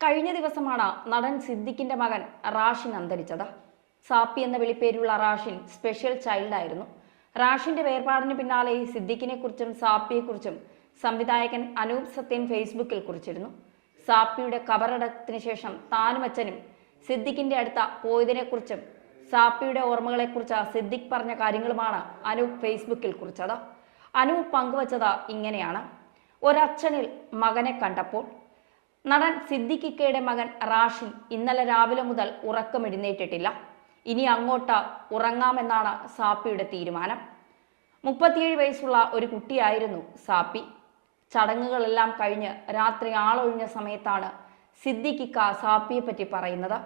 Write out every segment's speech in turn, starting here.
കഴിഞ്ഞ ദിവസമാണ് നടൻ സിദ്ദിഖിന്റെ മകൻ റാഷിൻ അന്തരിച്ചത്. സാപ്പി എന്ന വിളിപ്പേരുള്ള റാഷിൻ സ്പെഷ്യൽ ചൈൽഡായിരുന്നു റാഷിന്റെ വേർപാടിന് പിന്നാലെ സിദ്ദിഖിനെ കുറിച്ചും സാപ്പിയെക്കുറിച്ചും സംവിധായകൻ അനൂപ് സത്യൻ ഫേസ്ബുക്കിൽ കുറിച്ചിരുന്നു. സാപ്പിയുടെ കബറടക്കത്തിന് ശേഷം താനും അച്ഛനും സിദ്ദിഖിന്റെ അടുത്ത പോയതിനെക്കുറിച്ചും സാപ്പിയുടെ ഓർമ്മകളെക്കുറിച്ച് സിദ്ദിഖ് പറഞ്ഞ കാര്യങ്ങളുമാണ് അനൂപ് ഫേസ്ബുക്കിൽ കുറിച്ചത്. അനൂപ് പങ്കുവച്ചത് ഇങ്ങനെയാണ്. ഒരച്ഛനിൽ മകനെ കണ്ടപ്പോൾ നടൻ സിദ്ദിഖിക്കയുടെ മകൻ റാഷിൻ ഇന്നലെ രാവിലെ മുതൽ ഉറക്കം എഴുന്നേറ്റിട്ടില്ല. ഇനി അങ്ങോട്ട് ഉറങ്ങാമെന്നാണ് സാപ്പിയുടെ തീരുമാനം. മുപ്പത്തിയേഴ് വയസ്സുള്ള ഒരു കുട്ടിയായിരുന്നു സാപ്പി. ചടങ്ങുകളെല്ലാം കഴിഞ്ഞ് രാത്രി ആളൊഴിഞ്ഞ സമയത്താണ് സിദ്ദിഖിക്ക സാപ്പിയെ പറ്റി പറയുന്നത്.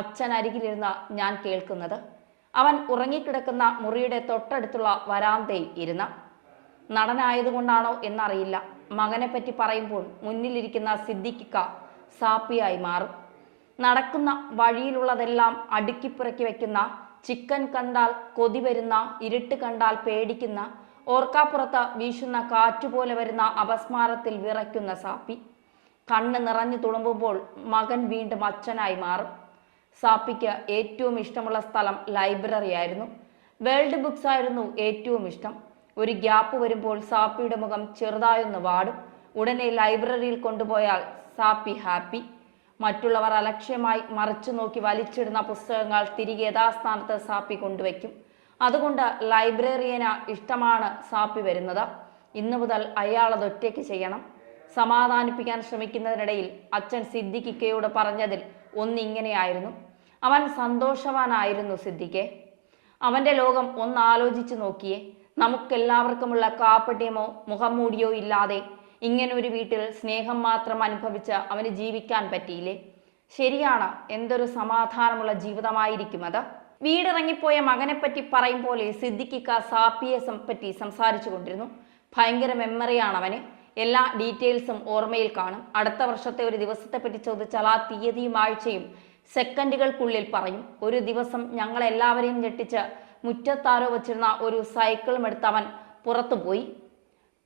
അച്ഛൻ അരികിലിരുന്ന് ഞാൻ കേൾക്കുന്നത്. അവൻ ഉറങ്ങിക്കിടക്കുന്ന മുറിയുടെ തൊട്ടടുത്തുള്ള വരാന്തയിൽ ഇരുന്ന് നടനായതുകൊണ്ടാണോ എന്നറിയില്ല. മകനെ പറ്റി പറയുമ്പോൾ മുന്നിലിരിക്കുന്ന സിദ്ദിഖിക്ക സാപ്പിയായി മാറും. നടക്കുന്ന വഴിയിലുള്ളതെല്ലാം അടുക്കിപ്പുറക്കി വയ്ക്കുന്ന ചിക്കൻ കണ്ടാൽ കൊതി വരുന്ന ഇരുട്ട് കണ്ടാൽ പേടിക്കുന്ന ഓർക്കാപ്പുറത്ത് വീശുന്ന കാറ്റുപോലെ വരുന്ന അപസ്മാരത്തിൽ വിറയ്ക്കുന്ന സാപ്പി. കണ്ണ് നിറഞ്ഞു തുളുമ്പുമ്പോൾ മകൻ വീണ്ടും അച്ഛനായി മാറും. സാപ്പിക്ക് ഏറ്റവും ഇഷ്ടമുള്ള സ്ഥലം ലൈബ്രറി ആയിരുന്നു വേൾഡ് ബുക്സ് ആയിരുന്നു ഏറ്റവും ഇഷ്ടം. ഒരു ഗ്യാപ്പ് വരുമ്പോൾ സാപ്പിയുടെ മുഖം ചെറുതായൊന്ന് വാടും. ഉടനെ ലൈബ്രറിയിൽ കൊണ്ടുപോയാൽ സാപ്പി ഹാപ്പി. മറ്റുള്ളവർ അലക്ഷ്യമായി മറിച്ചു നോക്കി വലിച്ചിടുന്ന പുസ്തകങ്ങൾ തിരികെ യഥാസ്ഥാനത്ത് സാപ്പി കൊണ്ടുവയ്ക്കും. അതുകൊണ്ട് ലൈബ്രറിയന് ഇഷ്ടമാണ് സാപ്പി വരുന്നത്. ഇന്നു മുതൽ അയാൾ അത് ഒറ്റയ്ക്ക് ചെയ്യണം. സമാധാനിപ്പിക്കാൻ ശ്രമിക്കുന്നതിനിടയിൽ അച്ഛൻ സിദ്ദിഖിക്കയോട് പറഞ്ഞതിൽ ഒന്നിങ്ങനെയായിരുന്നു. അവൻ സന്തോഷവാനായിരുന്നു സിദ്ദിഖെ. അവന്റെ ലോകം ഒന്നാലോചിച്ച് നോക്കിയേ. നമുക്കെല്ലാവർക്കുമുള്ള കാപ്പട്യമോ മുഖംമൂടിയോ ഇല്ലാതെ ഇങ്ങനൊരു വീട്ടിൽ സ്നേഹം മാത്രം അനുഭവിച്ച് അവന് ജീവിക്കാൻ പറ്റിയില്ലേ? ശരിയാണ് എന്തൊരു സമാധാനമുള്ള ജീവിതമായിരിക്കും അത്. വീടിറങ്ങിപ്പോയ മകനെപ്പറ്റി പറയും പോലെ സിദ്ദിഖിക്ക സാപ്പിയെ പറ്റി സംസാരിച്ചു കൊണ്ടിരുന്നു. ഭയങ്കര മെമ്മറിയാണ് അവന്. എല്ലാ ഡീറ്റെയിൽസും ഓർമ്മയിൽ കാണും. അടുത്ത വർഷത്തെ ഒരു ദിവസത്തെപ്പറ്റി ചോദിച്ചാൽ ആ തീയതിയും ആഴ്ചയും സെക്കൻഡുകൾക്കുള്ളിൽ പറയും. ഒരു ദിവസം ഞങ്ങളെല്ലാവരെയും ഞെട്ടിച്ച് മുറ്റത്താരോ വച്ചിരുന്ന ഒരു സൈക്കിളും എടുത്ത് അവൻ പുറത്തുപോയി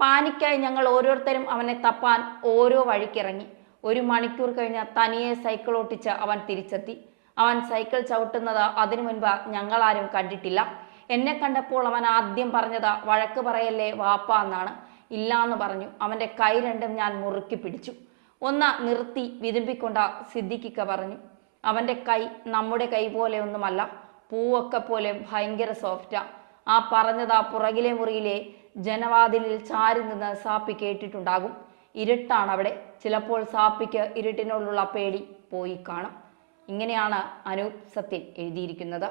പാനിക്കായി ഞങ്ങൾ ഓരോരുത്തരും അവനെ തപ്പാൻ ഓരോ വഴിക്കിറങ്ങി. ഒരു മണിക്കൂർ കഴിഞ്ഞ് തനിയെ സൈക്കിൾ ഓട്ടിച്ച് അവൻ തിരിച്ചെത്തി. അവൻ സൈക്കിൾ ചവിട്ടുന്നത് അതിനു മുൻപ് ഞങ്ങളാരും കണ്ടിട്ടില്ല. എന്നെ കണ്ടപ്പോൾ അവൻ ആദ്യം പറഞ്ഞത് വഴക്ക് പറയല്ലേ വാപ്പ എന്നാണ്. ഇല്ലാന്ന് പറഞ്ഞു. അവന്റെ കൈ രണ്ടും ഞാൻ മുറുക്കി പിടിച്ചു. ഒന്ന് നിർത്തി വിതുമ്പിക്കൊണ്ട സിദ്ദിഖിക്ക പറഞ്ഞു. അവന്റെ കൈ നമ്മുടെ കൈ പോലെ ഒന്നുമല്ല. പൂവൊക്കെ പോലെ ഭയങ്കര സോഫ്റ്റാ ആ പറഞ്ഞത് ആ പുറകിലെ മുറിയിലെ ജനവാതിലിൽ ചാരി നിന്ന് സാപ്പി കേട്ടിട്ടുണ്ടാകും. ഇരുട്ടാണ് അവിടെ. ചിലപ്പോൾ സാപ്പിക്ക് ഇരുട്ടിനോടുള്ള പേടി പോയി കാണും. ഇങ്ങനെയാണ് അനൂപ് സത്യൻ എഴുതിയിരിക്കുന്നത്.